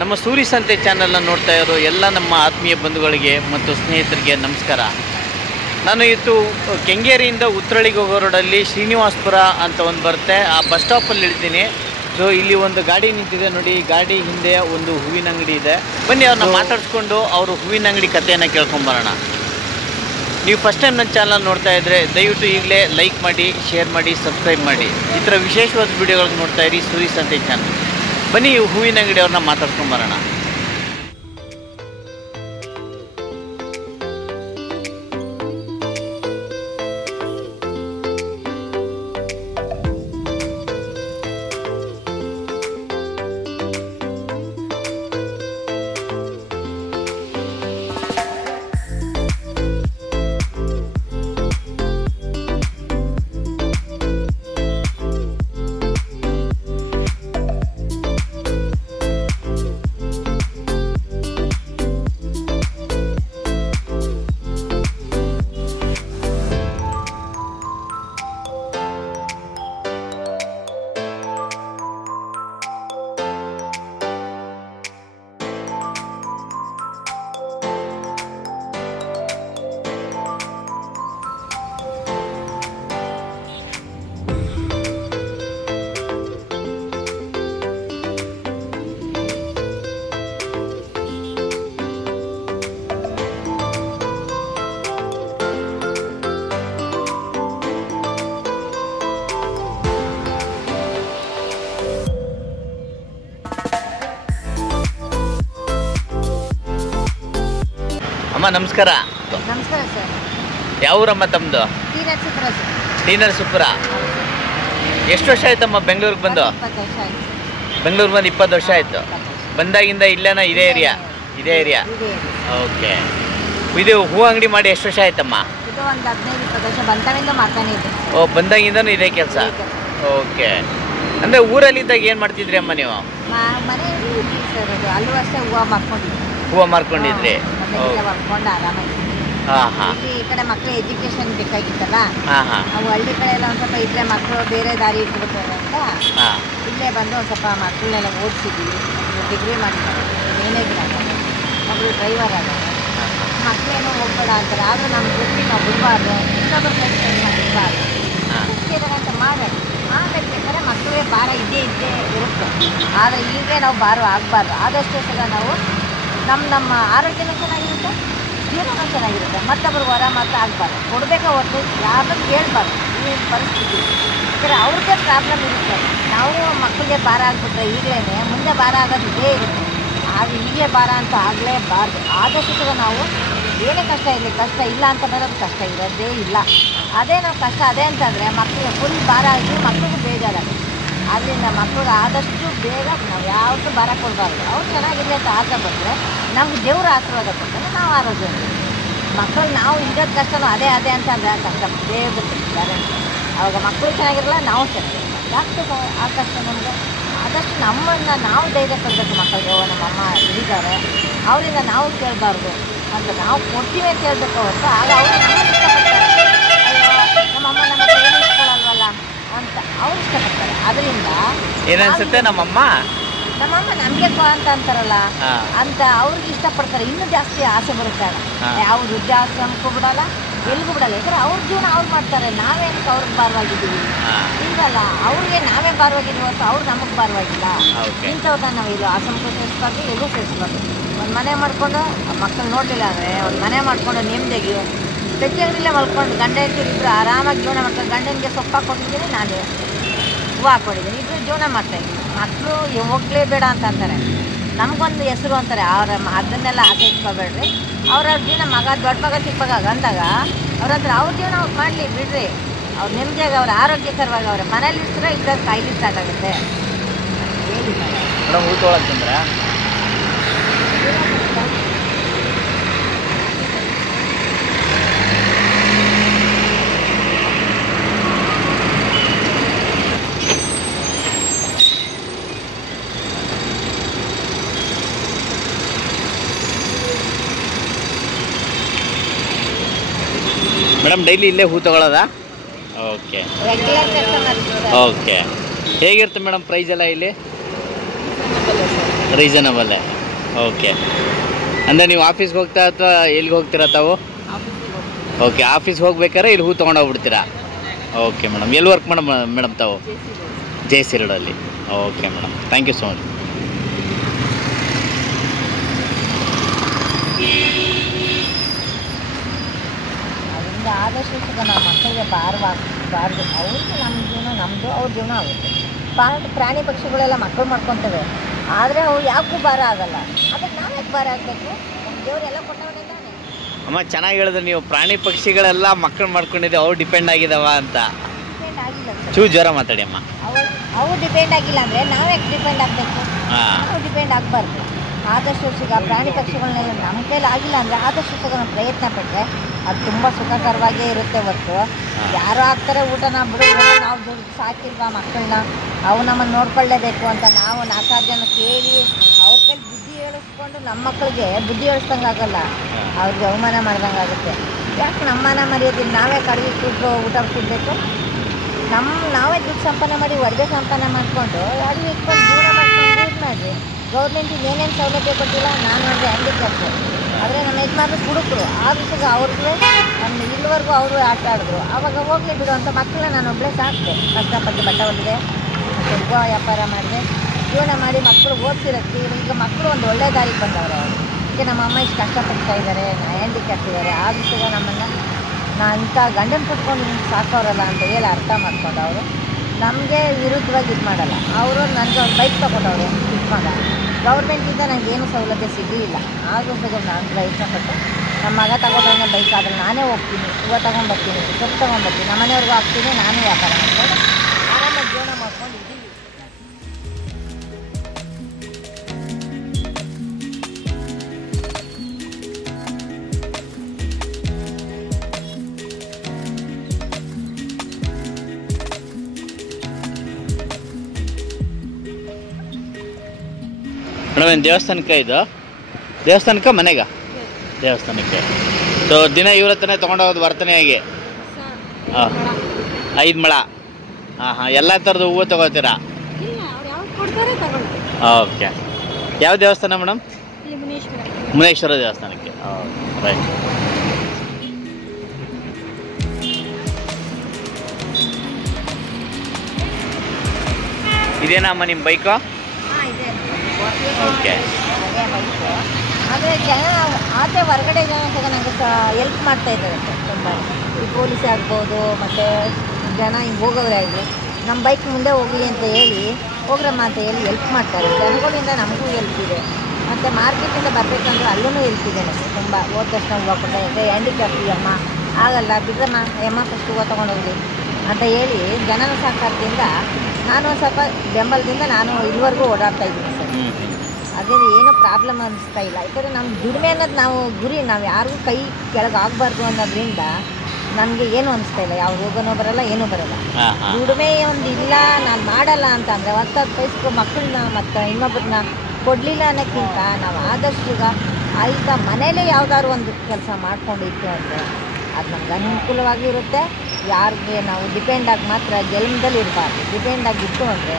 ನಮ್ಮ ಸೂರಿ ಸಂತೆ ಚಾನೆಲ್ನ ನೋಡ್ತಾ ಇರೋ ಎಲ್ಲ ನಮ್ಮ ಆತ್ಮೀಯ ಬಂಧುಗಳಿಗೆ ಮತ್ತು ಸ್ನೇಹಿತರಿಗೆ ನಮಸ್ಕಾರ. ನಾನು ಇವತ್ತು ಕೆಂಗೇರಿಯಿಂದ ಉತ್ರಳಿಗೆ ಹೋಗೋ ರೋಡಲ್ಲಿ ಶ್ರೀನಿವಾಸಪುರ ಅಂತ ಒಂದು ಬರುತ್ತೆ, ಆ ಬಸ್ ಸ್ಟಾಪಲ್ಲಿ ಇಳ್ತೀನಿ. ಸೊ ಇಲ್ಲಿ ಒಂದು ಗಾಡಿ ನಿಂತಿದೆ ನೋಡಿ, ಗಾಡಿ ಹಿಂದೆ ಒಂದು ಹೂವಿನ ಅಂಗಡಿ ಇದೆ. ಬನ್ನಿ ಅವ್ರನ್ನ ಮಾತಾಡಿಸ್ಕೊಂಡು ಅವರು ಹೂವಿನ ಅಂಗಡಿ ಕಥೆಯನ್ನು ಕೇಳ್ಕೊಂಬರೋಣ. ನೀವು ಫಸ್ಟ್ ಟೈಮ್ ನನ್ನ ಚಾನಲ್ ನೋಡ್ತಾ ಇದ್ದರೆ ದಯವಿಟ್ಟು ಈಗಲೇ ಲೈಕ್ ಮಾಡಿ, ಶೇರ್ ಮಾಡಿ, ಸಬ್ಸ್ಕ್ರೈಬ್ ಮಾಡಿ. ಈ ಥರ ವಿಶೇಷವಾದ ವಿಡಿಯೋಗಳನ್ನ ನೋಡ್ತಾ ಇರಿ ಸೂರಿ ಸಂತೆ ಚಾನಲ್. ಬನ್ನಿ ಹೂವಿನ ಅಂಗಡಿಯವ್ರನ್ನ ಮಾತಾಡ್ಕೊಂಬರೋಣ. ಅಮ್ಮ ನಮಸ್ಕಾರ. ನಮಸ್ಕಾರ ಸರ್. ಯಾವ ಊರಮ್ಮ ತಮ್ಮದು? ಟಿ ನರಸೀಪುರ. ಎಷ್ಟು ವರ್ಷ ಆಯ್ತಮ್ಮ ಬೆಂಗಳೂರಿಗೆ ಬಂದು? 20 ವರ್ಷ ಆಯ್ತು. ಬೆಂಗಳೂರಿಗೆ ಬಂದು 20 ವರ್ಷ ಆಯಿತು. ಬಂದಾಗಿಂದ ಇಲ್ಲೇನ ಇದೇ ಏರಿಯಾ? ಇದೇ ಏರಿಯಾ. ಓಕೆ. ಇದು ಹೂ ಅಂಗಡಿ ಮಾಡಿ ಎಷ್ಟು ವರ್ಷ ಆಯ್ತಮ್ಮ? ಇದು ಒಂದು 15-20 ವರ್ಷ ಬಂದಾಗಿಂದ ಮಾಡ್ತಾನೆ ಇದೆ. ಓ, ಬಂದಾಗಿಂದನೂ ಇದೇ ಕೆಲಸ. ಓಕೆ. ಅಂದರೆ ಊರಲ್ಲಿದ್ದಾಗ ಏನು ಮಾಡ್ತಿದ್ರಿ ಅಮ್ಮ ನೀವು? ಮನೆಯಲ್ಲಿ ಇದ್ವಿ ಸರ್. ಅದು ಅಲ್ಲೂ ಅಷ್ಟೇ ಹೂವು ಮಾರ್ಕೊಂಡಿದ್ವಿ. ಹೂವು ಮಾರ್ಕೊಂಡಿದ್ರಿ? ಮಾಡ್ಕೊಂಡು ಆರಾಮಾಗಿ. ಹಾಂ ಹಾಂ. ಇಲ್ಲಿ ಈ ಕಡೆ ಮಕ್ಕಳು ಎಜುಕೇಶನ್ ಬೇಕಾಗಿತ್ತಲ್ಲ, ಹಾಂ ಹಾಂ. ನಾವು ಹಳ್ಳಿ ಕಡೆ ಎಲ್ಲ ಒಂದು ಸ್ವಲ್ಪ ಇದ್ರೆ ಮಕ್ಕಳು ಬೇರೆ ದಾರಿ ಇಟ್ಬಿಡ್ತಾರೆ ಅಂತ ಹಾಂ. ಇಲ್ಲೇ ಬಂದು ಒಂದು ಸ್ವಲ್ಪ ಮಕ್ಕಳನ್ನೆಲ್ಲ ಓದಿಸಿದ್ವಿ. ಡಿಗ್ರಿ ಮಾಡಿದ್ದಾರೆ, ಮ್ಯಾನೇಜರ್ ಆಗೋದು, ಒಬ್ಬರು ಡ್ರೈವರ್ ಆಗೋದು. ಮಕ್ಕಳೇನೋ ಹೋಗ್ಬೇಡ ಅಂತಾರೆ, ಆದರೂ ನಮ್ಮ ಜೊತೆ ನಾವು ಬಿಡಬಾರ್ದು, ಇನ್ನೊಬ್ಬರ ಕೆಲಸ ಮಾಡಿರಬಾರ್ದು ಅಂತ ಮಾಡಬೇಕು. ಮಾಡಬೇಕಾದ್ರೆ ಮಕ್ಕಳಿಗೆ ಭಾರ ಇದ್ದೇ ಇರುತ್ತೆ. ಆದರೆ ಹೀಗೆ ನಾವು ಭಾರ ಆಗಬಾರ್ದು. ಆದಷ್ಟು ಸಲ ನಾವು ನಮ್ಮ ಆರೋಗ್ಯನೂ ಚೆನ್ನಾಗಿರುತ್ತೆ, ಜೀವನನೂ ಚೆನ್ನಾಗಿರುತ್ತೆ. ಮತ್ತೊಬ್ಬರು ಹೊರ ಮಾತ್ರ ಆಗಬಾರ್ದು, ಕೊಡಬೇಕಾ ಹೊರತು ಯಾರನ್ನೂ ಕೇಳಬಾರ್ದು. ಈ ಪರಿಸ್ಥಿತಿ ಯಾಕಂದರೆ ಅವ್ರಿಗೆ ಪ್ರಾಬ್ಲಮ್ ಇರುತ್ತೆ. ನಾವು ಮಕ್ಕಳಿಗೆ ಭಾರ ಆಗಿಬಿಟ್ರೆ ಈಗಲೇ ಮುಂದೆ ಭಾರ ಆಗೋದು ಇದೇ ಇರುತ್ತೆ. ಆದರೆ ಹೀಗೆ ಭಾರ ಅಂತ ಆಗಲೇಬಾರ್ದು. ಆದಷ್ಟು ಸಲ ನಾವು ಏನೇ ಕಷ್ಟ ಇರಲಿ, ಕಷ್ಟ ಇಲ್ಲ ಅಂತ ಬರೋದು ಕಷ್ಟ ಇರೋದೇ ಇಲ್ಲ. ಅದೇ ನಾವು ಕಷ್ಟ ಅದೇ ಅಂತಂದರೆ ಮಕ್ಕಳಿಗೆ ಫುಲ್ ಭಾರ ಆಗಿ ಮಕ್ಕಳಿಗೆ ಬೇಜಾರಾಗುತ್ತೆ. ಆದ್ದರಿಂದ ಮಕ್ಕಳಿಗೆ ಆದಷ್ಟು ಬೇಗ ನಾವು ಯಾವತ್ತೂ ಭಾರ ಕೊಡಬಾರ್ದು. ಅವ್ರು ಚೆನ್ನಾಗಿದೆ ಅಂತ ಆಸೆ ಪಟ್ಟರೆ ನಮ್ಗೆ ದೇವ್ರ ಆಶೀರ್ವಾದ ಕೊಟ್ಟರೆ ನಾವು ಆರೋಗ್ಯ ಇರ್ತೀವಿ. ಮಕ್ಕಳು ನಾವು ಇರೋದು ಕಷ್ಟನೂ ಅದೇ ಅಂತಂದರೆ ಕಷ್ಟ ದೇವ್ರು ಇದ್ದಾರೆ. ಆವಾಗ ಮಕ್ಕಳು ಚೆನ್ನಾಗಿರಲ್ಲ, ನಾವು ಚೆನ್ನಾಗಿರಲ್ಲ. ಯಾಕೆ ಆ ಕಷ್ಟ ನಮಗೆ? ಆದಷ್ಟು ನಮ್ಮನ್ನು ನಾವು ಧೈರ್ಯ ಕೊಡಬೇಕು ಮಕ್ಕಳಿಗೆ. ನಮ್ಮ ಅಮ್ಮ ಹಿಡಿದವ್ರೆ, ಅವರಿಂದ ನಾವು ಕೇಳಬಾರ್ದು ಅಂತ ನಾವು ಕೊಡ್ತೀವಿ ಅಂತ ಹೇಳ್ಬೇಕು ಹೊರತು ಆಗ ಅವರು ಇಷ್ಟಪಡ್ತಾರೆ. ಅಯ್ಯೋ ನಮ್ಮಮ್ಮ ನಮ್ಮ ಹತ್ರ ಏನು ಇಟ್ಕೊಳ್ಳಲ್ವಲ್ಲ ಅಂತ ಅವ್ರು ಇಷ್ಟಪಡ್ತಾರೆ. ಅದರಿಂದ ಏನನ್ಸುತ್ತೆ ನಮ್ಮಮ್ಮ ನಮಗೆ ಅಂತ ಅಂತಾರಲ್ಲ ಅಂತ ಅವ್ರಿಗೆ ಇಷ್ಟಪಡ್ತಾರೆ. ಇನ್ನೂ ಜಾಸ್ತಿ ಆಸೆ ಬರುತ್ತೆ. ಯಾವ ವೃದ್ಧಾಶ್ರಮಕ್ಕೂ ಬಿಡಲ್ಲ, ಎಲ್ಲಿಗೂ ಬಿಡಲ್ಲ. ಯಾಕಂದ್ರೆ ಅವ್ರ ಜೀವನ ಅವ್ರು ಮಾಡ್ತಾರೆ, ನಾವೇನಕ್ಕೆ ಅವ್ರಿಗೆ ಭಾರವಾಗಿದ್ದೀವಿ? ಇಲ್ಲಲ್ಲ, ಅವ್ರಿಗೆ ನಾವೇ ಭಾರವಾಗಿದ್ದೀವಿ ಹೊತ್ತು ಅವ್ರು ನಮಗೆ ಭಾರವಾಗಿಲ್ಲ. ಇಂಥವ್ರನ್ನ ನಾವು ಇದು ಆಶ್ರಮಕ್ಕೂ ಸೇರಿಸ್ಬಾರ್ದು, ಎಲ್ಲೂ ಸೇರಿಸ್ಬಾರ್ದು. ಒಂದು ಮನೆ ಮಾಡ್ಕೊಂಡು ಮಕ್ಕಳು ನೋಡಲಿಲ್ಲ ಅಂದರೆ ಒಂದು ಮನೆ ಮಾಡ್ಕೊಂಡು ನೆಮ್ಮದಿಯಾಗಿ ಪೆಟ್ಟಿ ಅಂಗಡಿಲೇ ಮಲ್ಕೊಂಡು ಗಂಡ ಹೆಂಡತಿ ಇಬ್ಬರು ಆರಾಮಾಗಿ ಜೀವನ ಮಾಡ್ಕೊಂಡು, ಗಂಡನಿಗೆ ಸೊಪ್ಪು ಹಾಕ್ಕೊಟ್ಟಿದ್ದೀನಿ, ನಾನು ಹೂವು ಹಾಕ್ಕೊಂಡಿದ್ದೀನಿ, ಇಬ್ಬರು ಜೀವನ ಮಾಡ್ತಾಯಿದ್ದೀನಿ. ಮಕ್ಕಳು ಹೋಗಲೇಬೇಡ ಅಂತ ಅಂತಾರೆ, ನಮಗೊಂದು ಹೆಸರು ಅಂತಾರೆ. ಅದನ್ನೆಲ್ಲ ಆಸೆ ಇಟ್ಕೊಬೇಡ್ರಿ. ಅವ್ರವ್ರ ಜೀವನ ದೊಡ್ಡ ಮಗ ಚಿಕ್ಕ ಮಗ ಅಂದಾಗ ಅವ್ರ ಹತ್ರ ಅವ್ರ ಜೀವನ ಅವ್ರು ಮಾಡಲಿ ಬಿಡ್ರಿ. ಅವ್ರು ನೆಮ್ಮದಿಯಾಗಿ ಅವ್ರ ಆರೋಗ್ಯಕರವಾಗಿ ಅವ್ರ ಮನೇಲಿ ಇರ್ತಾರೆ, ಇಲ್ಲದ ಕಾಯಿಲೆ ಸ್ಟಾರ್ಟ್ ಆಗುತ್ತೆ. ಮೇಡಮ್ ಹೂ ತೊಗೊಳಕ್ಕಂದ್ರೆ ಮೇಡಮ್ ಡೈಲಿ ಇಲ್ಲೇ ಹೂ ತೊಗೊಳ್ಳೋದಾ? Okay regular customer sir. Okay. ಹೇಗಿರುತ್ತೆ ಮೇಡಮ್ ಪ್ರೈಸ್ ಎಲ್ಲ ಇಲ್ಲಿ? ರೀಸನಬಲ್ಲೇ. ಓಕೆ. ಅಂದರೆ ನೀವು ಆಫೀಸ್ಗೆ ಹೋಗ್ತಾ ಅಥವಾ ಎಲ್ಲಿಗೆ ಹೋಗ್ತೀರಾ ತಾವು? ಓಕೆ, ಆಫೀಸ್ಗೆ ಹೋಗ್ಬೇಕಾದ್ರೆ ಇಲ್ಲಿ ಹೂ ತೊಗೊಂಡೋಗ್ಬಿಡ್ತೀರಾ? Okay madam. ಎಲ್ಲಿ ವರ್ಕ್ ಮೇಡಮ್ ತಾವು? JC ರೋಡಲ್ಲಿ. Okay madam, thank you so much. ಅದರಿಂದ ಆದಷ್ಟು ನಾವು ಮಕ್ಕಳಿಗೆ ಬಾರಬಾರ್ದು. ಅವ್ರಿಗೆ ನಮ್ಮ ಜೀವನ ನಮ್ಮದು, ಅವ್ರ ಜೀವನ ಆಗುತ್ತೆ. ಪ್ರಾಣಿ ಪಕ್ಷಿಗಳೆಲ್ಲ ಮಕ್ಕಳು ಮಾಡ್ಕೊತವೆ, ಆದರೆ ಅವು ಯಾಕೂ ಭಾರ ಆಗಲ್ಲ. ಅದಕ್ಕೆ ನಾವು ಯಾಕೆ ಭಾರ ಆಗಬೇಕು? ದೇವರೆಲ್ಲ ಕೊಟ್ಟವನೇ ತಾನೆ. ಅಮ್ಮ ಚೆನ್ನಾಗಿ ಹೇಳಿದ್ರೆ ನೀವು, ಪ್ರಾಣಿ ಪಕ್ಷಿಗಳೆಲ್ಲ ಮಕ್ಕಳು ಮಾಡ್ಕೊಂಡಿದ್ದೆ, ಅವು ಡಿಪೆಂಡ್ ಆಗಿದಾವ ಅಂತ. ಡಿಪೆಂಡ್ ಆಗಿಲ್ಲ ಸರ್. ಚೂ ಜ್ವರ ಮಾತಾಡಿ ಅಮ್ಮ. ಅವು ಡಿಪೆಂಡ್ ಆಗಿಲ್ಲ ಅಂದರೆ ನಾವು ಯಾಕೆ ಡಿಪೆಂಡ್ ಆಗಬೇಕು? ನಾವು ಡಿಪೆಂಡ್ ಆಗಬಾರ್ದು. ಆದಷ್ಟು ಸಿಗ ಪ್ರಾಣಿ ಪಕ್ಷಿಗಳನ್ನೆಲ್ಲ ನಮ್ಮ ಕೈಲಿ ಆಗಿಲ್ಲ ಅಂದರೆ ಆದಷ್ಟು ಸಿಗ ನಾವು ಪ್ರಯತ್ನ ಪಟ್ಟರೆ ಅದು ತುಂಬ ಸುಖಕರವಾಗೇ ಇರುತ್ತೆ ಹೊರತು ಯಾರೋ ಆಗ್ತಾರೆ ಊಟನ ಬಿಡು, ನಾವು ದುಡ್ಡು ಸಾಕಿಲ್ವಾ ಮಕ್ಕಳನ್ನ, ಅವು ನಮ್ಮನ್ನು ನೋಡ್ಕೊಳ್ಳೇಬೇಕು ಅಂತ ನಾವು 4 ಜನ ಕೇಳಿ ಅವ್ರ ಕೈಲಿ ಬುದ್ಧಿ ಹೇಳಿಸ್ಕೊಂಡು ನಮ್ಮ ಮಕ್ಕಳಿಗೆ ಬುದ್ಧಿ ಹೇಳಿಸ್ದಂಗೆ ಆಗಲ್ಲ, ಅವ್ರಿಗೆ ಅವಮಾನ ಮಾಡ್ದಂಗೆ ಆಗುತ್ತೆ. ಯಾಕೆ ನಮ್ಮನ ಮರ್ಯಾದಿಲ್ಲ? ನಾವೇ ಕಡಿಗೆ ದುಡ್ಡು ಊಟ ತಿನ್ನಬೇಕು? ನಾವೇ ದುಡ್ಡು ಸಂಪಾದನೆ ಮಾಡಿ ಒಡವೆ ಸಂಪಾದನೆ ಮಾಡಿಕೊಂಡು ಅಡುಗೆ ಇಟ್ಕೊಂಡು ಜೀವನ ಮಾಡ್ಕೊಂಡು ಯೂಸ್ ಮಾಡಿ. ಗೌರ್ಮೆಂಟಿಗೆ ಏನೇನು ಸೌಲಭ್ಯ ಕೊಟ್ಟಿಲ್ಲ. ನಾನು ನೋಡಿದ್ರೆ ಹ್ಯಾಂಡಿಕ್ಯಾಪ್ಟು, ಆದರೆ ನಮ್ಮ ಯಜಮಾನ್ರು ಹುಡುಕರು ಆ ವಿಷಯಕ್ಕೆ ಅವ್ರಿಗೆ ನಮ್ಮ ಇಲ್ಲಿವರೆಗೂ ಅವರು ಆಟ ಆಡಿದ್ರು. ಆವಾಗ ಹೋಗಲಿ ಬಿಡು ಅಂತ ಮಕ್ಕಳನ್ನ ನಾನು ಒಬ್ಬಳೇ ಸಾಕಿದೆ. ಕಷ್ಟಪಟ್ಟು ಬಟ್ಟೆ ಹೊಲಿದೆ, ಮತ್ತು ಹೂವು ವ್ಯಾಪಾರ ಮಾಡಿದೆ, ಜೀವನ ಮಾಡಿ ಮಕ್ಕಳು ಓದ್ತಿರತ್ತೆ. ಈಗ ಮಕ್ಕಳು ಒಂದು ಒಳ್ಳೆ ದಾರಿಗೆ ಬಂದವರು. ಈಗ ನಮ್ಮ ಅಮ್ಮ ಇಷ್ಟು ಕಷ್ಟಪಡ್ತಾ ಇದ್ದಾರೆ, ಹ್ಯಾಂಡಿಕ್ಯಾಪ್ಟ್ ಇದ್ದಾರೆ. ಆ ವಿಷಯ ನಮ್ಮನ್ನು ಇಂಥ ಗಂಡನ ಕೊಟ್ಕೊಂಡು ನಿಮ್ಗೆ ಸಾಕೋರಲ್ಲ ಅಂತ ಹೇಳಿ ಅರ್ಥ ಮಾಡ್ಕೊಂಡು ಅವರು ನಮಗೆ ವಿರುದ್ಧವಾಗಿ ಇದು ಮಾಡಲ್ಲ. ಅವರು ನನಗೆ ಒಂದು ಬೈಕ್ ತೊಗೊಂಡವರು ಚಿಕ್ಕಮಗ. ಗೌರ್ಮೆಂಟಿಂದ ನನಗೇನು ಸೌಲಭ್ಯ ಸಿಗಲಿಲ್ಲ. ಆದರೂ ಸಹ ನಾನು ಪ್ರಯತ್ನಪಟ್ಟು ನಮ್ಮ ಮಗ ತಗೊಂಡವನೇ ಬೈಕ್, ಆದರೆ ನಾನೇ ಹೋಗ್ತೀನಿ, ಹೂವು ತೊಗೊಂಡ್ಬರ್ತೀನಿ, ಸೊಪ್ಪು ತೊಗೊಂಡ್ಬರ್ತೀನಿ, ನಮ್ಮ ಮನೆಯವ್ರಿಗೂ ಹಾಕ್ತೀನಿ, ನಾನೇ ವ್ಯಾಪಾರ ಮಾಡ್ಕೊಂಡು ಆರಾಮಾಗಿ ಜೀವನ ಮಾಡ್ಕೊಂಡು ಇದ್ದೀವಿ. ಮೇಡಮ್ ಏನು ದೇವಸ್ಥಾನಕ್ಕೆ ಇದು? ದೇವಸ್ಥಾನಕ್ಕೆ ಮನೆಗ? ದೇವಸ್ಥಾನಕ್ಕೆ. ಸೊ ದಿನ ಇವ್ರ ಹತ್ರನೇ ತೊಗೊಂಡೋಗೋದು ವರ್ತನೆಯಾಗಿ? ಹಾಂ, 5 ಮೊಳ. ಹಾಂ, ಎಲ್ಲ ಥರದ ಹೂವು ತೊಗೋತೀರಾ? ಓಕೆ. ಯಾವ ದೇವಸ್ಥಾನ ಮೇಡಮ್? ಮುನೇಶ್ವರ ದೇವಸ್ಥಾನಕ್ಕೆ. ರೈಟ್. ಇದೇನಮ್ಮ ನಿಮ್ಮ ಬೈಕು? ಓಕೆ. ಆದರೆ ಜನ ಆಚೆ ಹೊರಗಡೆ ಜನ ಸಹ ನನಗೆ ಹೆಲ್ಪ್ ಮಾಡ್ತಾ ಇದ್ದಾರೆ ತುಂಬ. ಈ ಪೊಲೀಸ್ ಆಗ್ಬೋದು, ಮತ್ತು ಜನ ಹಿಂಗೆ ಹೋಗೋರೇ ಆಗಲಿ ನಮ್ಮ ಬೈಕ್ ಮುಂದೆ ಹೋಗಲಿ ಅಂತ ಹೇಳಿ ಹೋಗ್ರಮ್ಮ ಅಂತ ಹೇಳಿ ಹೆಲ್ಪ್ ಮಾಡ್ತಾರೆ. ಜನಗಳಿಂದ ನಮಗೂ ಹೆಲ್ಪ್ ಇದೆ. ಮತ್ತು ಮಾರ್ಕೆಟಿಂದ ಬರಬೇಕಂದ್ರೆ ಅಲ್ಲೂ ಹೆಲ್ಪ್ ಇದೆ ನನಗೆ ತುಂಬ. ಹೋದ ತಕ್ಷಣ ಹೂವು ಕೊಡ್ತಾ ಹ್ಯಾಂಡಿಕ್ಯಾಪ್ಟ್ ಅಮ್ಮ ಆಗಲ್ಲ ಬಿಡ್ರಮ್ಮ, ಅಮ್ಮ ಫಸ್ಟ್ ಹೂವು ತೊಗೊಂಡೋಗ್ಲಿ ಅಂತ ಹೇಳಿ ಜನನ ಸಹಕಾರದಿಂದ ನಾನು ಒಂದು ಸ್ವಲ್ಪ ಬೆಂಬಲದಿಂದ ನಾನು ಇದುವರೆಗೂ ಓಡಾಡ್ತಾ ಇದ್ದೀನಿ ಸರ್. ಅದೇನು ಏನೂ ಪ್ರಾಬ್ಲಮ್ ಅನ್ನಿಸ್ತಾ ಇಲ್ಲ. ಯಾಕಂದರೆ ನಮ್ಮ ದುಡಿಮೆ ಅನ್ನೋದು ನಾವು ಗುರಿ, ನಾವು ಯಾರಿಗೂ ಕೈ ಕೆಳಗೆ ಆಗಬಾರ್ದು ಅನ್ನೋದ್ರಿಂದ ನಮಗೆ ಏನೂ ಅನಿಸ್ತಾ ಇಲ್ಲ. ಯಾವ ರೋಗನೂ ಬರಲ್ಲ, ಏನೂ ಬರಲ್ಲ. ದುಡಿಮೆ ಒಂದು ಇಲ್ಲ ನಾನು ಮಾಡಲ್ಲ ಅಂತ ಅಂದರೆ 10 ಪೈಸೆ ಮಕ್ಕಳನ್ನ ಮತ್ತು ಇನ್ನೊಬ್ಬರನ್ನ ಕೊಡಲಿಲ್ಲ ಅನ್ನೋಕ್ಕಿಂತ ನಾವು ಆದಷ್ಟು ಈಗ ಮನೇಲೇ ಯಾವುದಾದ್ರು ಒಂದು ಕೆಲಸ ಮಾಡ್ಕೊಂಡಿತ್ತು ಅಂದರೆ ಅದು ನಮ್ಗೆ ಅನುಕೂಲವಾಗಿರುತ್ತೆ. ಯಾರಿಗೆ ನಾವು ಡಿಪೆಂಡ್ ಆಗಿ ಮಾತ್ರ ಜನ್ಮದಲ್ಲಿ ಇರಬಾರ್ದು. ಡಿಪೆಂಡ್ ಆಗಿತ್ತು ಅಂದರೆ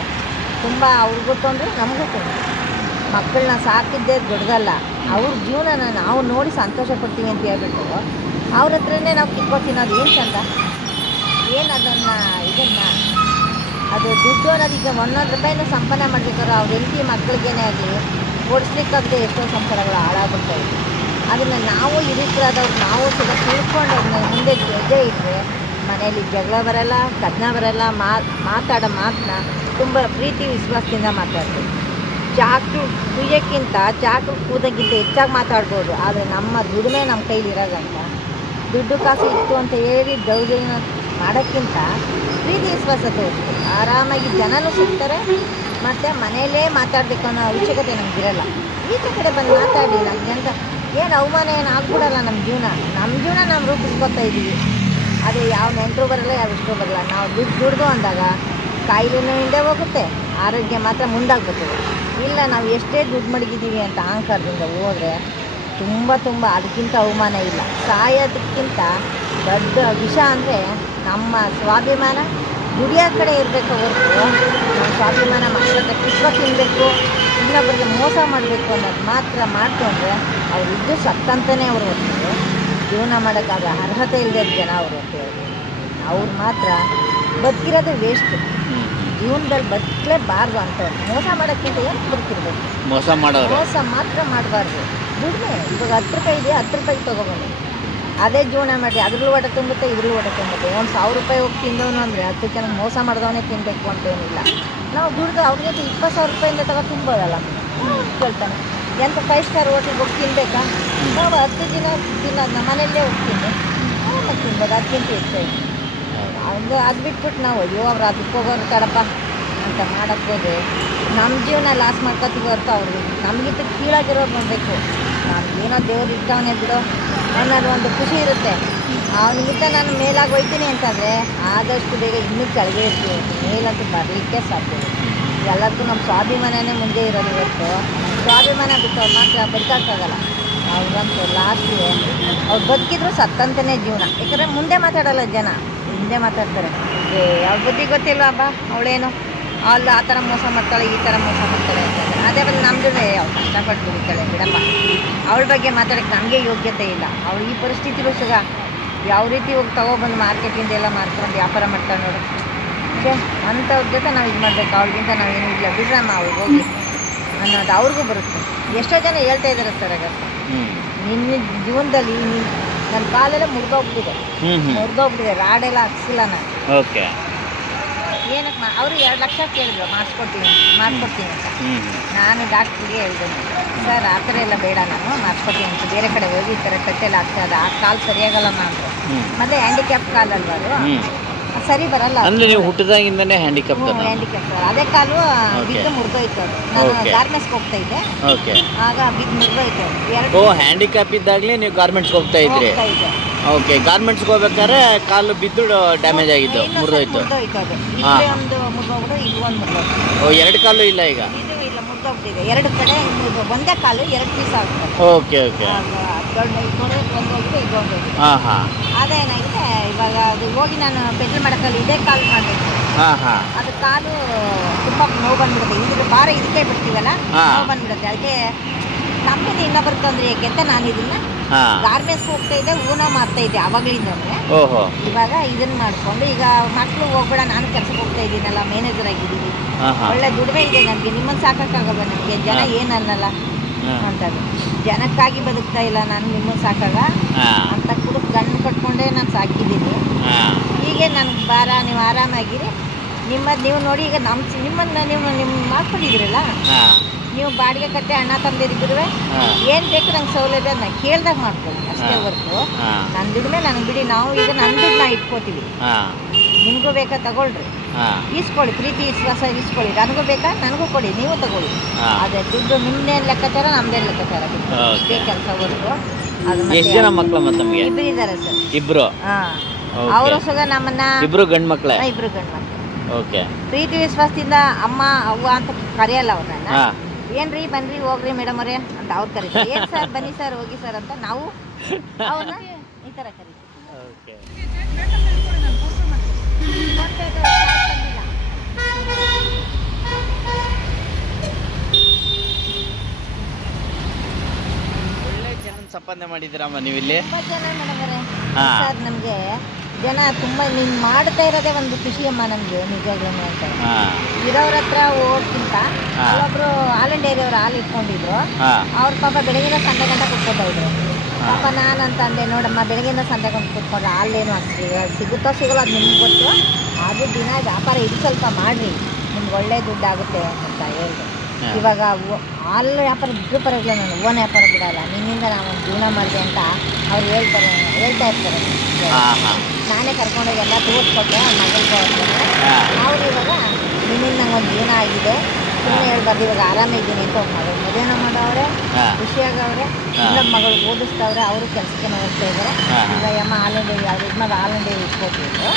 ತುಂಬ ಅವ್ರಿಗೂ ತೊಂದರೆ, ನಮಗೂ ತೊಂದರೆ. ಮಕ್ಕಳನ್ನ ಸಾಕಿದ್ದೇ ದೊಡ್ಡದಲ್ಲ, ಅವ್ರ ಜೀವನನ ನಾವು ನೋಡಿ ಸಂತೋಷ ಪಡ್ತೀವಿ ಅಂತ ಹೇಳ್ಬಿಟ್ಟು ಅವ್ರ ಹತ್ರನೇ ನಾವು ಕಿತ್ಕೊಂಡು ತಿನ್ನೋದು ಏನು ಚಂದ? ಏನು ಅದನ್ನು ಅದು ದುಡ್ಡು ಅನ್ನೋದು ಈಗ 100 ರೂಪಾಯಿನೂ ಸಂಪಾದನೆ ಮಾಡಬೇಕಾದ್ರೆ ಅವ್ರ ಹೆಂಡತಿ ಮಕ್ಕಳಿಗೇನೆ ಆಗಲಿ ಓಡಿಸ್ಲಿಕ್ಕಾಗದೆ ಎಷ್ಟೋ ಸಂಸಾರಗಳು ಹಾಳಾಗ್ಬಿಡ್ತಾ ಇದೆ. ಅದನ್ನು ನಾವು ಹಿರಿಕರಾದವ್ರು ನಾವು ಸಹ ತಿಳ್ಕೊಂಡು ಅದನ್ನ ಮುಂದೆ ಹೆಜ್ಜೆ ಇಟ್ಟರೆ ಮನೇಲಿ ಜಗಳ ಬರಲ್ಲ, ಕದನ ಬರಲ್ಲ. ಮಾತಾಡೋ ಮಾತನ್ನ ತುಂಬ ಪ್ರೀತಿ ವಿಶ್ವಾಸದಿಂದ ಮಾತಾಡ್ತೀವಿ. ಚಾಕು ಕುಯ್ಯೋಕ್ಕಿಂತ ಚಾಕು ಕೂದಕ್ಕಿಂತ ಹೆಚ್ಚಾಗಿ ಮಾತಾಡ್ಬೋದು. ಆದರೆ ನಮ್ಮ ದುಡಿಮೆ ನಮ್ಮ ಕೈಲಿ ಇರೋದಂತ ದುಡ್ಡು ಕಾಸು ಇತ್ತು ಅಂತ ಹೇಳಿ ದೌರ್ಜನ್ಯ ಮಾಡೋಕ್ಕಿಂತ ಪ್ರೀತಿ ವಿಶ್ವಾಸ ತೋರಿಸ್ತೀವಿ. ಆರಾಮಾಗಿ ಜನನೂ ಸಿಗ್ತಾರೆ, ಮತ್ತು ಮನೆಯಲ್ಲೇ ಮಾತಾಡಬೇಕು ಅನ್ನೋ ಅವಶ್ಯಕತೆ ನಮಗಿರಲ್ಲ. ಈಚೆ ಕಡೆ ಬಂದು ಮಾತಾಡಿ ನಮಗೆ ಅಂತ ಏನು ಅವಮಾನ ಏನು ಆಗ್ಬಿಡಲ್ಲ. ನಮ್ಮ ಜೀವನ ನಾವು ರೂಪಿಸ್ಕೊತಾ ಇದ್ದೀವಿ. ಅದೇ ಯಾವ ನೆಂಟರು ಬರಲ್ಲ, ಯಾವ ಇಷ್ಟರು ಬರಲ್ಲ. ನಾವು ದುಡ್ದು ಅಂದಾಗ ಕಾಯಿಲೆನೂ ಹಿಂದೆ ಹೋಗುತ್ತೆ, ಆರೋಗ್ಯ ಮಾತ್ರ ಮುಂದಾಗ್ಬಿಡ್ತದೆ. ಇಲ್ಲ ನಾವು ಎಷ್ಟೇ ದುಡ್ಡು ಮಡಗಿದ್ದೀವಿ ಅಂತ ಅಹಂಕಾರದಿಂದ ಹೋದರೆ ತುಂಬ ಅದಕ್ಕಿಂತ ಅವಮಾನ ಇಲ್ಲ. ಸಾಯೋದಕ್ಕಿಂತ ದೊಡ್ಡ ವಿಷಯ ಅಂದರೆ ನಮ್ಮ ಸ್ವಾಭಿಮಾನ ದುಡಿಯೋ ಕಡೆ ಇರಬೇಕು ಹೊರತು ನಮ್ಮ ಸ್ವಾಭಿಮಾನ ಮಕ್ಕಳ ಕಿತ್ಕೊ ತಿನ್ನಬೇಕು, ಇನ್ನೊಬ್ಬರಿಗೆ ಮೋಸ ಮಾಡಬೇಕು ಅನ್ನೋದು ಮಾತ್ರ ಮಾಡ್ಕೊಂಡ್ರೆ ಅವ್ರು ಇದ್ದು ಸತ್ತಂತಲೇ ಅವ್ರು ಹೊರ್ತು ಜೀವನ ಮಾಡೋಕ್ಕಾಗ ಅರ್ಹತೆ ಇಲ್ಲದೆ ಜನ ಅವರು ಅಂತ ಹೇಳಿ ಅವ್ರು ಮಾತ್ರ ಬದುಕಿರೋದು ವೇಸ್ಟ್. ಜೀವನದಲ್ಲಿ ಬದುಕಲೇಬಾರ್ದು ಅಂತವ್ರು ಮೋಸ ಮಾಡೋಕ್ಕಿಂತ ಏನು ಬದುಕಿರ್ಬೇಕು, ಮೋಸ ಮಾತ್ರ ಮಾಡಬಾರ್ದು. ದುಡಿಮೆ ಇವಾಗ 10 ರೂಪಾಯಿ ಇದೆ, 10 ರೂಪಾಯಿಗೆ ತೊಗೊಬನ್ನಿ, ಅದೇ ಜೀವನ ಮಾಡಿ ಅದ್ರಲ್ಲೂ ಹೊಟ್ಟೆ ತುಂಬುತ್ತೆ, ಇದ್ರಲ್ಲೂ ಹೊಟ್ಟೆ ತುಂಬುತ್ತೆ. ಒಂದು 1000 ರೂಪಾಯಿ ಹೋಗಿ ತಿಂದವನು ಅಂದರೆ 10 ಜನಕ್ಕೆ ಮೋಸ ಮಾಡಿದವನೇ ತಿನ್ನಬೇಕು ಅಂತೇನಿಲ್ಲ. ನಾವು ದುಡ್ದು ಅವ್ರಿಗೆ 20,000 ರೂಪಾಯಿಂದ ತಗೋ ತಿನ್ಬೋದಲ್ಲ ಕೇಳ್ತಾನೆ. ಎಂತ 5 ಸ್ಟಾರ್ ಹೋಟ್ಲಿಗೆ ಹೋಗಿ ತಿನ್ನಬೇಕಾ? ನಾವು 10 ದಿನ ತಿನ್ನೋದು ನಮ್ಮ ಮನೆಯಲ್ಲೇ ಹೋಗ್ತೀನಿ, ಆಮೇಲೆ ತಿನ್ಬೋದು, ಅದಕ್ಕಿಂತ ಇರ್ತೇವೆ. ಅದು ಬಿಟ್ಬಿಟ್ಟು ನಾವು ಅಯ್ಯೋ ಅವ್ರು ಅದಕ್ಕೆ ಹೋಗೋರು ಕಡಪ್ಪ ಅಂತ ಮಾಡೋಕ್ಕೆ ಹೋದ್ರೆ ನಮ್ಮ ಜೀವನ ಲಾಸ್ ಮಾಡ್ಕೊತೀವಿ ಹೊರತು ಅವ್ರಿಗೆ ನಮಗಿಂತ ಕೀಳಾಗಿರೋರು ನೋಡಬೇಕು. ಏನೋ ದೇವ್ರು ಇರ್ತಾವನೆ ಬಿಡೋ ಅನ್ನೋದು ಒಂದು ಖುಷಿ ಇರುತ್ತೆ. ಅವನಿಗಿಂತ ನಾನು ಮೇಲಾಗಿ ಹೋಯ್ತೀನಿ ಅಂತಂದರೆ ಆದಷ್ಟು ಬೇಗ ಇನ್ನೂ ಕೆಳಗೆ ಇರ್ತೀವಿ, ಮೇಲಂತೂ ಬರಲಿಕ್ಕೆ ಸಾಧ್ಯ ಇಲ್ಲ. ಎಲ್ಲದಕ್ಕೂ ನಮ್ಮ ಸ್ವಾಭಿಮಾನನೇ ಮುಂದೆ ಇರೋದು. ಇವತ್ತು ಸ್ವಾಭಿಮಾನ ಬಿಟ್ಟು ಅವ್ರು ಮಾತ್ರ ಬದುಕೋಕ್ಕಾಗಲ್ಲ. ಅವ್ರಂತೂ ಲಾಸ್ಟಿಗೆ ಅವ್ರು ಬದುಕಿದ್ರು ಸತ್ತಂತನೇ ಜೀವನ. ಯಾಕಂದರೆ ಮುಂದೆ ಮಾತಾಡೋಲ್ಲ ಜನ, ಹಿಂದೆ ಮಾತಾಡ್ತಾರೆ. ಅವ್ರ ಬುದ್ಧಿ ಗೊತ್ತಿಲ್ಲ ಹಬ್ಬ ಅವಳೇನು ಅಲ್ಲಿ ಆ ಥರ ಮೋಸ ಮಾಡ್ತಾಳೆ, ಈ ಥರ ಮೋಸ ಮಾಡ್ತಾಳೆ ಅಂತಂದರೆ ಅದೇ ಬಂದು ನಮ್ಮದು ಅವ್ಳು ಕಷ್ಟಪಟ್ಟು ದುಡಿತಾಳೆ ಬಿಡಪ್ಪ, ಅವಳ ಬಗ್ಗೆ ಮಾತಾಡೋಕ್ಕೆ ನಮಗೆ ಯೋಗ್ಯತೆ ಇಲ್ಲ. ಅವಳು ಈ ಪರಿಸ್ಥಿತಿಲೂ ಸುಗ ಯಾವ ರೀತಿ ಹೋಗಿ ತೊಗೊಬಂದು ಮಾರ್ಕೆಟಿಂದ ಎಲ್ಲ ಮಾರ್ಕೊಂಡು ವ್ಯಾಪಾರ ಮಾಡ್ತಾಳೆ ನೋಡು. ಅಂಥವ್ರ ಜೊತೆ ನಾವು ಇದು ಮಾಡಬೇಕು, ಅವಳಿಗಿಂತ ನಾವೇನು ಇಲ್ಲ ಬಿಡ್ರಮ್ಮ ಅವ್ಳಿಗೆ ಹೋಗಿ ಅನ್ನೋದು ಅವ್ರಿಗೂ ಬರುತ್ತೆ. ಎಷ್ಟೋ ಜನ ಹೇಳ್ತಾ ಇದ್ದಾರೆ ಸರ್, ಆಗ ನಿನ್ನ ಜೀವನದಲ್ಲಿ ನನ್ನ ಕಾಲೆಲ್ಲ ಮುರಿದೋಗ್ಬಿಟ್ಟಿದೆ, ರಾಡೆಲ್ಲ ಹಾಕ್ಸಿಲ್ಲ ನಾನು. ಏನಕ್ಕೆ ಅವರು 2 ಲಕ್ಷ ಕೇಳಿದ್ರು, ಮಾಡಿಸ್ಕೊಡ್ತೀನಿ ಅಂತ. ನಾನು ಡಾಕ್ಟ್ರಿಗೆ ಹೇಳಿದೆ, ಸರ್ ಆ ಥರ ಎಲ್ಲ ಬೇಡ, ನಾನು ಮಾಡಿಸ್ಕೊಡ್ತೀನಿ ಅಂತ, ಬೇರೆ ಕಡೆ ಹೋಗಿ ಈ ಥರ ಕಟ್ಟೆಲ್ಲ ಆಗ್ತದೆ, ಆ ಕಾಲು ಸರಿಯಾಗಲ್ಲಮ್ಮ ಅಂದರು. ಮೊದಲೇ ಹ್ಯಾಂಡಿಕ್ಯಾಪ್ ಕಾಲಲ್ವ ಅದು, ಸರಿ ಬರಲ್ಲ. ಅಂದ್ರೆ ನೀವು ಹುಟ್ಟಿದಾಗಿಂದನೇ ಹ್ಯಾಂಡಿಕ್ಯಾಪ್? ಅದೇ ಕಾಲು ಬಿದ್ದು ಮುರಿದೋಯ್ತು. ಅದು ನಾನು ಗಾರ್ಮೆಂಟ್ಸ್ಗೆ ಹೋಗ್ತಾ ಇದ್ದೆ, ಆಗ ಬಿದ್ದು ಮುರಿದೋಯ್ತು. ಹ್ಯಾಂಡಿಕ್ಯಾಪ್ ಇದ್ದಾಗಲೇ ನೀವು ಗಾರ್ಮೆಂಟ್ಸ್ಗೆ ಹೋಗ್ತಾ ಇದ್ರಿ? ಓಕೆ. ಗಾರ್ಮೆಂಟ್ಸ್ಗೆ ಹೋಗ್ಬೇಕಾದ್ರೆ ಕಾಲು ಬಿದ್ದು ಡ್ಯಾಮೇಜ್ ಆಗಿದ್ದು, ಮುರಿದೋಯ್ತು. ಅದು ಇಲ್ಲಿ ಒಂದು ಮುರಿದೋಗ್ಬಿಟ್ಟು ಇಲ್ಲಿ ಒಂದು ಮುರಿದೋಗ್ತು. 2 ಕಾಲು ಇಲ್ಲ ಈಗ? ಇದು ಇಲ್ಲ, ಮುರಿದೋಗ್ಬಿಟ್ಟಿದೆ 2 ಕಡೆ. ಒಂದೇ ಕಾಲು 2 ಪೀಸ್ ಆಗ್ತದೆ. ಓಕೆ. ದೊಡ್ಡ ಒಂದು ಹೋಗಿದೆ, ಇದು ಒಂದು ಹೋಗಿದೆ. ಅದೇನಾಗಿದೆ ಇವಾಗ ಅದು ಹೋಗಿ ನಾನು ಪೆಟ್ರೋಲ್ ಮಾಡೋಕ್ಕಲ್ಲಿ ಇದೇ ಕಾಲು ಮಾಡಬೇಕು. ಅದು ಕಾಲು ತುಂಬ ನೋವು ಬಂದ್ಬಿಡುತ್ತೆ. ಇದ್ರ ಭಾರ ಇದಕ್ಕೆ ಬಿಡ್ತೀವಲ್ಲ, ನೋವು ಬಂದ್ಬಿಡುತ್ತೆ. ಅದಕ್ಕೆ ನಮ್ಮಿಂದ ಇನ್ನೊಬ್ಬರು ತೊಂದರೆ ಯಾಕೆ ಅಂತ ನಾನು ಇದನ್ನ ಗಾರ್ಮೆಂಟ್ಸ್ ಹೋಗ್ತಾ ಇದ್ದೆ, ಹೂನ ಮಾಡ್ತಾ ಇದ್ದೆ ಆವಾಗಲಿಂದ. ಇವಾಗ ಇದನ್ನ ಮಾಡ್ಕೊಂಡು ಈಗ ಮಕ್ಕಳು ಹೋಗ್ಬೇಡ, ನಾನು ಕೆಲಸಕ್ಕೆ ಹೋಗ್ತಾ ಇದ್ದೀನಲ್ಲ, ಮ್ಯಾನೇಜರ್ ಆಗಿದ್ದೀನಿ, ಒಳ್ಳೆ ದುಡಿಮೆ ಇದೆ ನನಗೆ, ನಿಮ್ಮನ್ನು ಸಾಕಾಗಲ್ಲ ನನಗೆ, ಜನ ಏನನ್ನಲ್ಲ ಅಂತದ್ದು. ಜನಕ್ಕಾಗಿ ಬದುಕ್ತಾ ಇಲ್ಲ ನಾನು, ನಿಮ್ಮನ್ನು ಸಾಕಾಗ ಅಂತ ಕುಡುಕ್ ಗಂಡು ಕಟ್ಕೊಂಡೇ ನಾನು ಸಾಕಿದ್ದೀನಿ. ಹೀಗೆ ನನಗೆ ಭಾರ, ನೀವು ಆರಾಮಾಗಿರಿ, ನೀವು ನೋಡಿ ಈಗ ನಿಮ್ಮನ್ನು ನೀವು ಮಾಡ್ಕೊಂಡಿದ್ದೀರಲ್ಲ, ನೀವು ಬಾಡಿಗೆ ಕಟ್ಟೆ ಹಣ ತಂದಿದ್ರು ಏನು ಬೇಕು ನಂಗೆ ಸೌಲಭ್ಯ ಅದನ್ನ ಕೇಳ್ದಾಗ ಮಾಡ್ಕೊಳ್ಳಿ ಅಷ್ಟೇ ಹೊರತು ನನ್ನ ದುಡಿಮೆ ನನಗೆ ಬಿಡಿ. ನಾವು ಈಗ ನನ್ನ ದುಡ್ಡು ನಾ ಇಟ್ಕೋತೀವಿ, ನಿಮಗೂ ಬೇಕಾ ತಗೊಳ್ರಿ, ಈಸ್ಕೊಳ್ಳಿ, ಪ್ರೀತಿ ವಿಶ್ವಾಸ ಈಸ್ಕೊಳ್ಳಿ, ನನಗೂ ಬೇಕಾ ನನಗೂ ಕೊಡಿ, ನೀವು ತಗೊಳ್ಳಿ. ಅದೇ ದುಡ್ಡು ನಿಮ್ದೇನು ಲೆಕ್ಕಾಚಾರ ನಮ್ದೇನು ಲೆಕ್ಕಾಚಾರ, ಇಷ್ಟೇ ಕೆಲಸ ಹೊರತು. ಎಷ್ಟು ಜನ ಮಕ್ಕಳು? ಇಬ್ಬರು ಇದ್ದಾರೆ ಸರ್. ಇಬ್ರು? ಅವರು ಸುಗ ನಮ್ಮನ್ನ ಇಬ್ರು ಗಂಡು ಮಕ್ಕಳೇ? ಇಬ್ರು ಗಂಡು ಮಕ್ಕಳು. ಪ್ರೀತಿ ವಿಶ್ವಾಸದಿಂದ ಅಮ್ಮ ಅವ್ವ ಅಂತ ಕರೆಯಲ್ಲ ಅವ್ರನ್ನ. ಏನ್ರಿ ಬನ್ರಿ ಹೋಗ್ರಿ ಮೇಡಮ್ ಅವರೇ ಅಂತ ಅವ್ರು ಕರೀತಾರೆ. ಏನ್ ಸರ್ ಬನ್ನಿ ಸರ್ ಹೋಗಿ ಸರ್ ಅಂತ ನಾವು ಅವ್ರನ್ನ ಈ ಥರ ಕರೀತೀವಿ. ಒಳ್ಳೆ ಜನ ಸಂಪಾದನೆ ಮಾಡಿದ್ದೀರಮ್ಮ ನೀವು ಇಲ್ಲಿ? ತುಂಬ ಚೆನ್ನಾಗಿ ಮಾಡಿದ್ದಾರೆ ಸರ್. ನಮಗೆ ಜನ ತುಂಬ ನೀನು ಮಾಡ್ತಾ ಇರೋದೇ ಒಂದು ಖುಷಿ ಅಮ್ಮ ನಮಗೆ ನಿಜವಾಗ್ಲೂ ಅಂತ. ಇರೋರ ಹತ್ರ ಓಡ್ಕಿಂತ ಅಲ್ಲೊಬ್ರು ಹಾಲ್ ಡೈರಿಯವ್ರು ಹಾಲು ಇಟ್ಕೊಂಡಿದ್ರು, ಅವ್ರ ಪಾಪ ಬೆಳಗಿನ ಸಂಡೆ ಗಂಟೆ ಕುತ್ಕೋತಾ ಇದ್ರು. ಪಾಪ ನಾನಂತ ಅಂದೆ, ನೋಡಮ್ಮ ಬೆಳಗಿನ ಸಂಡೆ ಗಂಟೆ ಕುತ್ಕೊಂಡ್ರೆ ಹಾಲೇನು ಆಗ್ತೀವಿ, ಸಿಗುತ್ತೋ ಸಿಗಲ್ಲ ಅದು ನಿಮ್ಗೆ ಗೊತ್ತು, ಅದು ದಿನ ವ್ಯಾಪಾರ ಇದು ಸ್ವಲ್ಪ ಮಾಡಿರಿ, ನಿಮ್ಗೆ ಒಳ್ಳೆ ದುಡ್ಡು ಆಗುತ್ತೆ ಅಂತ ಹೇಳಿದೆ. ಇವಾಗ ಹಾಲು ವ್ಯಾಪಾರ ಬಿಟ್ಟರು ಪರವಾಗಿಲ್ಲ, ನಾನು ಹೂವನ ವ್ಯಾಪಾರ ಬಿಡಲ್ಲ, ನಿನ್ನಿಂದ ನಾನು ಒಂದು ಜೀವನ ಮಾಡಿದೆ ಅಂತ ಅವ್ರು ಹೇಳ್ತಾ ಇರ್ತಾರೆ. ನಾನೇ ಕರ್ಕೊಂಡೋಗಿ ಎಲ್ಲ ತೋರಿಸ್ಕೊಟ್ಟೆ ಮಗಳಿಗೆ ಅವ್ರು ಇವಾಗ ನಿನ್ನಿಂದ ನಂಗೆ ಒಂದು ಜೀವನ ಆಗಿದೆ, ಸುಮ್ಮನೆ ಹೇಳ್ಬಾರ್ದು, ಇವಾಗ ಆರಾಮಿದ್ದೀನಿ ಅಂತ ಒಬ್ಬ ಮಗಳು ಮದುವೆನ ಮಾಡವ್ರೆ, ಖುಷಿಯಾಗವ್ರೆ, ಇನ್ನೊಬ್ಬ ಮಗಳು ಓದಿಸ್ತವ್ರೆ, ಅವರು ಕೆಲಸಕ್ಕೆ ಹೋಗ್ತಾ ಇದ್ದಾರೆ. ಇವಾಗ ಅಮ್ಮ ಹಾಲಂಡೇವಿ ಅವ್ರ ಯಜಮಾನ ಹಾಲಂಡೇವಿ ಇಟ್ಕೊಟ್ಟಿದ್ರು.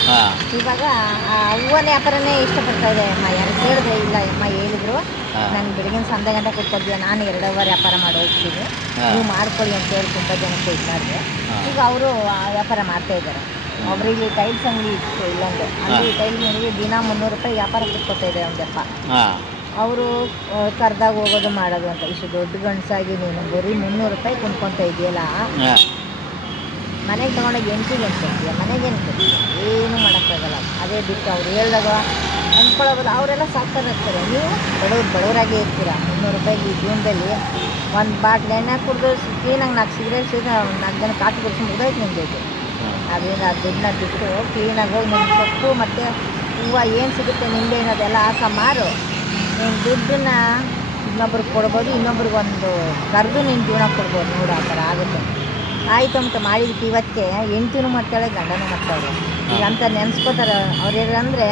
ಇವಾಗ ಹೂವನ ವ್ಯಾಪಾರನೇ ಇಷ್ಟಪಡ್ತಾ ಇದೆ ಅಮ್ಮ. ಯಾರು ಕೇಳಿದ್ರೆ ಇಲ್ಲ ಅಮ್ಮ ಹೇಳಿದ್ರು, ನಾನು ಬೆಳಗಿನ ಸಂಜೆ ಗಂಟೆ ಕೂತ್ಕೊಳ್ತೀವಿ, ನಾನು 2 ಅವರ್ ವ್ಯಾಪಾರ ಮಾಡಿ ಹೋಗ್ತೀನಿ, ನೀವು ಮಾಡ್ಕೊಳ್ಳಿ ಅಂತೇಳಿ ತುಂಬ ಜನಕ್ಕೆ ಇದು ಮಾಡಿದೆ. ಈಗ ಅವರು ವ್ಯಾಪಾರ ಮಾಡ್ತಾ ಇದ್ದಾರೆ. ಒಬ್ಬರಿಗೆ ಟೈಲ್ಸ್ ಅಂಗಡಿ ಇತ್ತು ಇಲ್ಲೊಂದು ಅಲ್ಲಿ ಟೈಲ್ಸ್ ಅಂಗಡಿಗೆ ದಿನ 300 ರೂಪಾಯಿ ವ್ಯಾಪಾರ ಕೊಟ್ಕೊತಾ ಇದೆ ಒಂದಪ್ಪ. ಹಾಂ ಅವರು ಕರ್ದಾಗ ಹೋಗೋದು ಮಾಡೋದು ಅಂತ. ಇಷ್ಟು ದೊಡ್ಡ ಗಂಡಸಾಗಿ ನೀನು ಬರೀ 300 ರೂಪಾಯಿ ಕೊಂಡ್ಕೊತಾ ಇದೆಯಲ್ಲ, ಹಾಂ ಮನೆಗೆ ತೊಗೊಂಡೋಗಿ ಎಂಟಿಗೆ ಏನು ಕೊಡ್ತೀಯ, ಮನೆಗೇನು ಕೊಡ್ತೀಯ, ಏನೂ ಮಾಡೋಕ್ಕಾಗಲ್ಲ. ಅದೇ ಬಿಟ್ಟು ಅವ್ರು ಹೇಳ್ದಾಗ ಅಂದ್ಕೊಳ್ಳೋದು ಅವರೆಲ್ಲ ಸಾಕ್ತಾರೆ ಇರ್ತಾರೆ. ನೀವು ಬಡವರಾಗೇ ಇರ್ತೀರ. 300 ರೂಪಾಯಿಗೆ ಈ ಜೀವನದಲ್ಲಿ ಒಂದು ಬಾಟ್ಲ್ ಎಣ್ಣೆ ಕುಡಿದು ಕ್ಲೀನಾಗಿ 4 ಸಿಗರೇಟ್ ಸೇರಿ 4 ಜನ ಕಾಫಿ ಕುಡಿಸಿ ಮುಗ್ದೋಯ್ತು ನಿಮ್ಗೆ ಬೇಕು. ಅದರಿಂದ ಆ ದುಡ್ಡನ್ನ ಬಿಟ್ಟು ಕ್ಲೀನಾಗಿ ಹೋಗಿ ನಿಮ್ಮ ಸೊಪ್ಪು ಮತ್ತು ಹೂವು ಏನು ಸಿಗುತ್ತೆ ನಿಂಬೆ ಅದೆಲ್ಲ ಮಾರು. ನೀನು ದುಡ್ಡನ್ನ ಇನ್ನೊಬ್ರಿಗೆ ಕೊಡ್ಬೋದು, ಇನ್ನೊಬ್ರಿಗೆ ಒಂದು ಕರೆದು ನೀನು ಜೀವನ ಕೊಡ್ಬೋದು. ನೋಡು ಆ ಥರ ಆಗುತ್ತೆ. ಆಯಿತು ಅಂತ ಮಾಡಿದ್ದಕ್ಕೆ ಇವತ್ತೇ ಹೆಂಡ್ತಿನೂ ಮಾಡ್ತಾಳೆ, ಗಂಡನೂ ಮಾಡ್ತಾಳೆ. ಈಗ ಅಂತ ನೆನೆಸ್ಕೋತಾರೆ ಅವ್ರು. ಏನಂದರೆ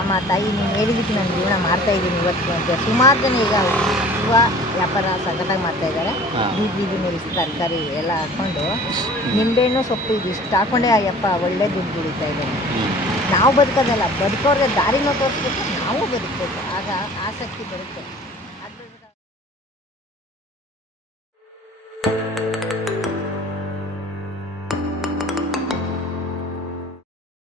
ಅಮ್ಮ ತಾಯಿ ನೀನು ಹೇಳಿದ್ದಕ್ಕೆ ನಾನು ಜೀವನ ಮಾಡ್ತಾಯಿದ್ದೀನಿ ಇವತ್ತು ಅಂತ. ಸುಮಾರು ಜನ ಈಗ ಹೂವು ವ್ಯಾಪಾರ ಸಖತ್ತಾಗಿ ಮಾಡ್ತಾಯಿದ್ದಾರೆ. ಬೀದಿ ಮಿಲ್ಸ್ ತರಕಾರಿ ಎಲ್ಲ ಹಾಕ್ಕೊಂಡು ನಿಂಬೆಹಣ್ಣು ಸೊಪ್ಪು ಇದಿಷ್ಟು ಹಾಕ್ಕೊಂಡೆ ಅಯ್ಯಪ್ಪ ಒಳ್ಳೆ ದುಡ್ಡು ದುಡಿತಾ ಇದ್ದಾರೆ. ನಾವು ಬದುಕೋದಲ್ಲ, ಬದುಕೋರಿಗೆ ದಾರಿನೂ ತೋರಿಸ್ಬೇಕು, ನಾವು ಬದುಕಬೇಕು. ಆಗ ಆಸಕ್ತಿ ಬರುತ್ತೆ. ಅದು